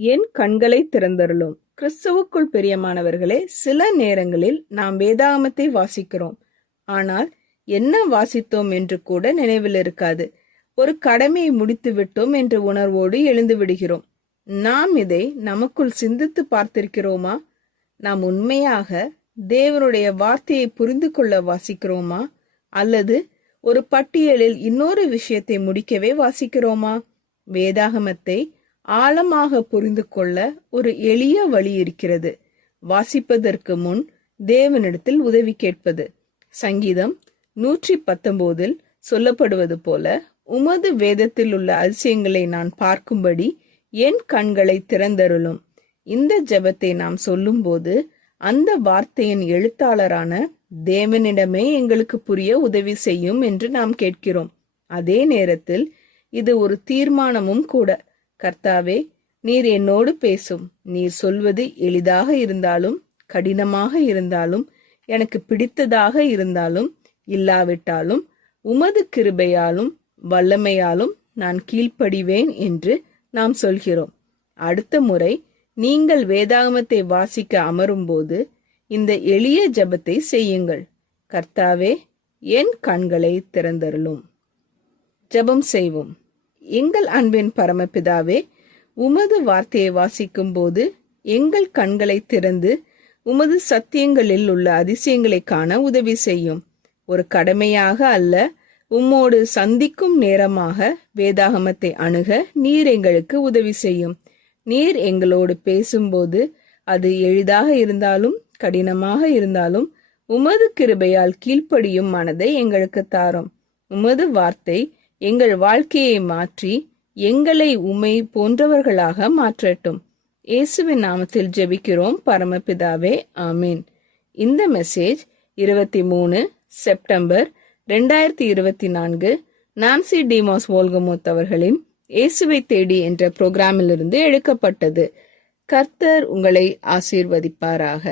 என் கண்களை திறந்தருளும். கிறிஸ்துவுக்குள் பிரியமானவர்களே, சில நேரங்களில் நாம் வேதாகமத்தை வாசிக்கிறோம். ஆனால் என்ன வாசித்தோம் என்று கூட நினைவில் இருக்காது. ஒரு கடமையை முடித்து விட்டோம் என்ற உணர்வோடு எழுந்து விடுகிறோம். நாம் இதை நமக்குள் சிந்தித்து பார்த்திருக்கிறோமா? நாம் உண்மையாக தேவனுடைய வார்த்தையை புரிந்து கொள்ள வாசிக்கிறோமா? அல்லது ஒரு பட்டியலில் இன்னொரு விஷயத்தை முடிக்கவே வாசிக்கிறோமா? வேதாகமத்தை ஆழமாக புரிந்து கொள்ள ஒரு எளிய வழி இருக்கிறது. வாசிப்பதற்கு முன் தேவனிடத்தில் உதவி கேட்பது. சங்கீதம் 119 சொல்லப்படுவது போல, உமது வேதத்தில் உள்ள அதிசயங்களை நான் பார்க்கும்படி என் கண்களை திறந்தருளும். இந்த ஜெபத்தை நாம் சொல்லும்போது அந்த வார்த்தையின் எழுத்தாளரான தேவனிடமே எங்களுக்கு புரிய உதவி செய்யும் என்று நாம் கேட்கிறோம். அதே நேரத்தில் இது ஒரு தீர்மானமும் கூட. கர்த்தாவே, நீர் என்னோடு பேசும். நீர் சொல்வது எளிதாக இருந்தாலும் கடினமாக இருந்தாலும் எனக்கு பிடித்ததாக இருந்தாலும் இல்லாவிட்டாலும் உமது கிருபையாலும் வல்லமையாலும் நான் கீழ்ப்படிவேன் என்று நாம் சொல்கிறோம். அடுத்த முறை நீங்கள் வேதாகமத்தை வாசிக்க அமரும்போது இந்த எளிய ஜெபத்தை செய்யுங்கள். கர்த்தாவே, என் கண்களை திறந்தருளும். ஜெபம் செய்வோம். எங்கள் அன்பின் பரமபிதாவே, உமது வார்த்தையை வாசிக்கும் போது எங்கள் கண்களை திறந்து உமது சத்தியங்களில் உள்ள அதிசயங்களை காண உதவி செய்யும். ஒரு கடமையாக அல்ல, உம்மோடு சந்திக்கும் நேரமாக வேதாகமத்தை அணுக நீர் எங்களுக்கு உதவி செய்யும். நீர் எங்களோடு பேசும்போது அது எளிதாக இருந்தாலும் கடினமாக இருந்தாலும் உமது கிருபையால் கீழ்ப்படியும் மனதை எங்களுக்கு தாரும். உமது வார்த்தை எங்கள் வாழ்க்கையை மாற்றி எங்களை உம்மை போன்றவர்களாக மாற்றட்டும். இயேசுவின் நாமத்தில் ஜெபிக்கிறோம் பரமபிதாவே, ஆமீன். இந்த மெசேஜ் 23 செப்டம்பர் 2024 நான்சி டிமோஸ் வோல்கமுத் அவர்களின் இயேசுவை தேடி என்ற புரோகிராமிலிருந்து எடுக்கப்பட்டது. கர்த்தர் உங்களை ஆசீர்வதிப்பாராக.